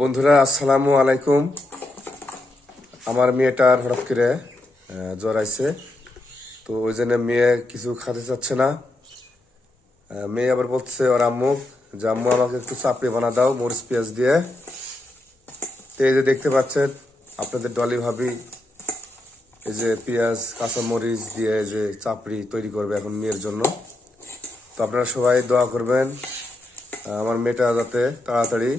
বন্ধুরা, আসসালামু আলাইকুম। আমার মেয়েটার হঠাৎ করে জ্বর আইছে। তো ওই জন্য মেয়ে কিছু খাতে চাচ্ছে না। মেয়ে আবার বলছে ওর আম্মু, যে আম্মু আমাকে একটু চাপড়ি বানা দাও, মরিচ, পেঁয়াজ দিয়ে। তো এই যে দেখতে পাচ্ছেন, আপনাদের ডলি ভাবি, এই যে পেঁয়াজ কাঁচা মরিচ দিয়ে যে চাপড়ি তৈরি করবে এখন মেয়ের জন্য। তো আপনারা সবাই দোয়া করবেন আমার মেয়েটা যাতে তাড়াতাড়ি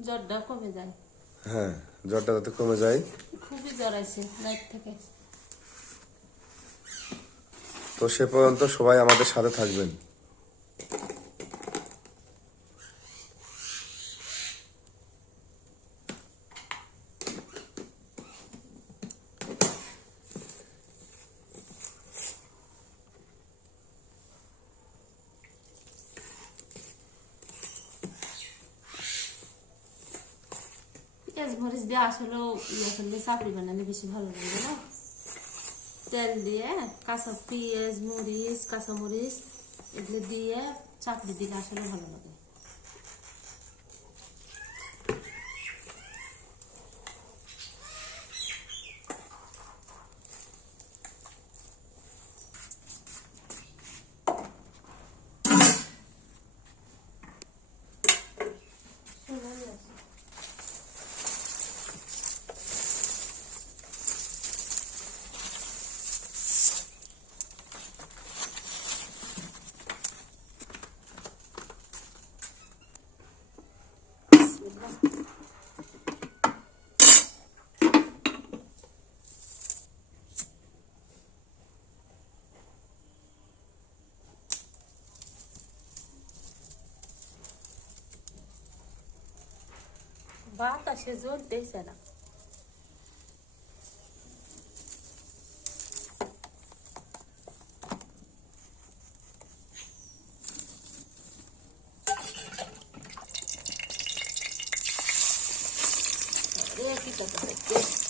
জ্বরটা কমে যায়। হ্যাঁ জ্বরটা যাতে কমে যায়। খুবই জ্বর আছে নাইট থেকে। তো সে পর্যন্ত সবাই আমাদের সাথে থাকবেন। পেঁয়াজ মরিচ দিয়ে আসলেও ইয়ে করলে চাপড়ি বানালে বেশি ভালো লাগবে না? তেল দিয়ে কাঁচা পেঁয়াজ, মরিচ কাঁচা মরিচ এগুলো দিয়ে চাপড়ি দিলে আসলে ভালো লাগে। बात असे जोड द्यायचा ना 火ちょっと入って。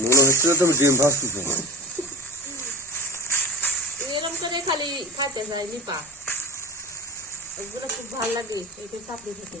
মনে হচ্ছে না তুমি ডিম ভাজতেছো। এরকম করে খালি খাইতে যায় নিপা। এগুলো খুব ভালো লাগে এটা চাপড়ি খেতে।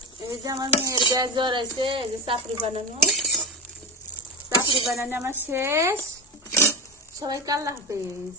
এই যে আমার মেয়ের গায়ে জ্বর আছে এই যে চাপড়ি বানানো। চাপড়ি বানানো আমার শেষ। সবাই কাল হাফেজ।